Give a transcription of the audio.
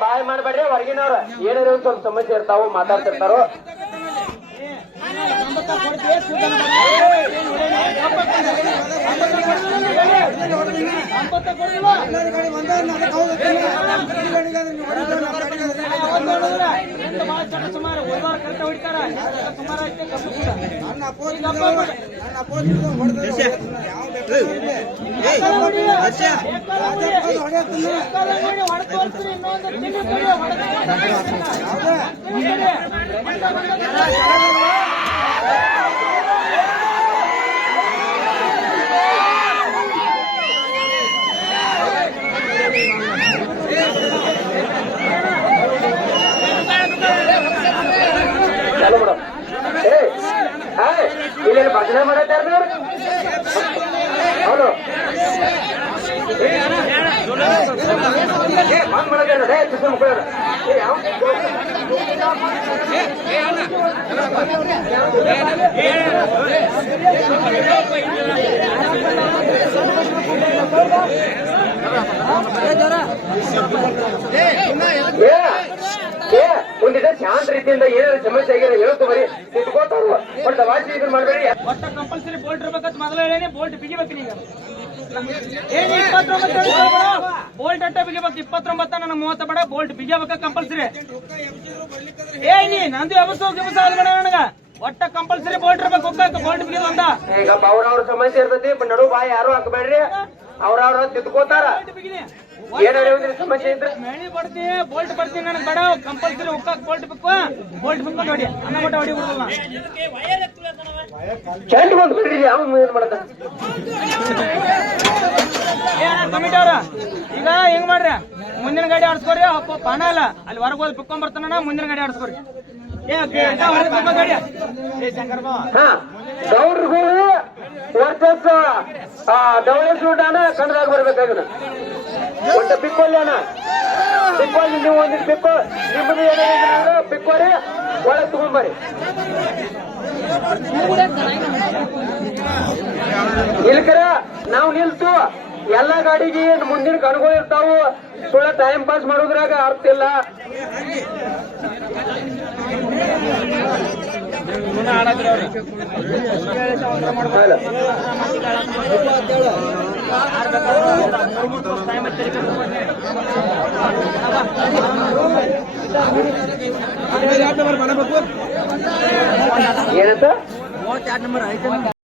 ಬಾಯ್ ಮಾಡ್ಬೇಡ್ರಿ ಹೊರಗಿನವ್ರ ಏನಾರ ಸ್ವಲ್ಪ ಸಮಸ್ಯೆ ಇರ್ತಾವ ಮಾತಾಡ್ತಿರ್ತಾರೋ ಸುಮಾರು ಹೊಡಿತಾರ ಸುಮಾರು ಚಾಲು ಮೇಡಮ್ ಇಲ್ಲೇನು ಭಜನೆ ಮಾಡತ್ತಾರ ಹೌದು ಬಂದ್ ಮಾಡತ್ತೇನ ಚಿಕ್ಕ ಮಕ್ಕಳ ಒಂದಿದೆ ಶಾಂತ ರೀತಿಯಿಂದ ಏನಾದ್ರು ಸಮಸ್ಯೆ ಆಗಿರೋ ಹೇಳ್ತು ಬರೀ ತಿಳ್ಕೋತಾರ ಬಟ್ ವಾಸಿ ಇದನ್ನ ಮಾಡಬೇಡಿ ಒಟ್ಟ ಕಂಪಲ್ಸರಿ ಬೋಲ್ಟ್ ಇರ್ಬೇಕಂತ ಮೊದಲು ಹೇಳೇನೆ ಬೋಲ್ಟ್ ಬಿಗಿಬೇಕು ನೀಗ ಬೋಲ್ಟ್ ಅಟ್ಟ ಬಿಗಿಬೇಕು 29 ನನಗೆ 30 ಬೇಡ ಬೋಲ್ಟ್ ಬಿಗಿಬೇಕ ಕಂಪಲ್ಸರಿ ನೀ ನಂದು ಎಬಸ ಬೇಡ ನನಗ ಒಟ್ಟ ಕಂಪಲ್ಸರಿ ಬೋಲ್ಟ್ ಇರ್ಬೇಕು ಬೋಲ್ಟ್ ಬಿಗಿ ಅಂತ ಈಗ ಅವ್ರವ್ರ ಸಮಸ್ಯೆ ಇರ್ತೈತಿ ನಡು ಬಾಯಿ ಯಾರು ಹಾಕಬೇಡ್ರಿ ಅವ್ರವ್ರ ತಿದ್ಕೋತಾರ ಏನಾರ ಸಮಸ್ಯೆ ಇದ್ರೆ ಮೇಳಿ ಬರ್ತೀನಿ ಬೋಲ್ಟ್ ಬರ್ತೀನಿ ನನಗೆ ಬೇಡ ಕಂಪಲ್ಸರಿ ಹೋಗಕ್ ಬೋಲ್ಟ್ ಬೇಕು ಬೋಲ್ಟ್ ಬಿಟ್ಕೊಂಡು ಹೊಡಿ ಅನ್ನ ಮಟ್ಟ ಹೊಡಿ ಬಿಡಲ್ಲ ಚೆಂಡ್ ಬಂದ್ ಬಿಡ್ರಿ ಅವ್ನು ಏನ್ ಮಾಡತ್ತ ಕಮಿಟಿ ಅವ್ರ ಈಗ ಹೆಂಗ್ ಮಾಡ್ರಿ ಮುಂದಿನ ಗಾಡಿ ಆಡ್ಸ್ಕೋರಿ ಅಪ್ಪ ಪಾನ ಅಲ್ಲ ಅಲ್ಲಿ ಹೊರಗೆ ಹೋದ್ ಬಿಕ್ಕೊಂಡ್ ಬರ್ತಾನ ಮುಂದಿನ ಗಾಡಿ ಆಡ್ಸ್ಕೋರಿ ಗೌಡ್ರುಗಳು ವರ್ಚಸ್ ಡವಳೆ ಸೂಟಾನ ಕನ್ನಡದಾಗ ಬರ್ಬೇಕಾಗ ಒಂದು ಪಿಕ್ಕೋಲ್ಯಾನ ಪಿಕ್ಕೋಲಿ ನೀವು ಒಂದಿಷ್ಟು ಪಿಕ್ಕೋ ನಿಮ್ಮದು ಏನಾದ್ರು ಪಿಕ್ಕೋರಿ ಒಳಗೆ ತಗೊಂಬರಿ ಇಲ್ಕರ ನಾವು ನಿಲ್ತು ಎಲ್ಲಾ ಗಾಡಿಗೆ ಮುಂದಿನ ಕಣ್ಗಳು ಇರ್ತಾವು ಸುಳ್ಳ ಟೈಮ್ ಪಾಸ್ ಮಾಡೋದ್ರಾಗ ಅರ್ಥ ಇಲ್ಲ ಏನಂತ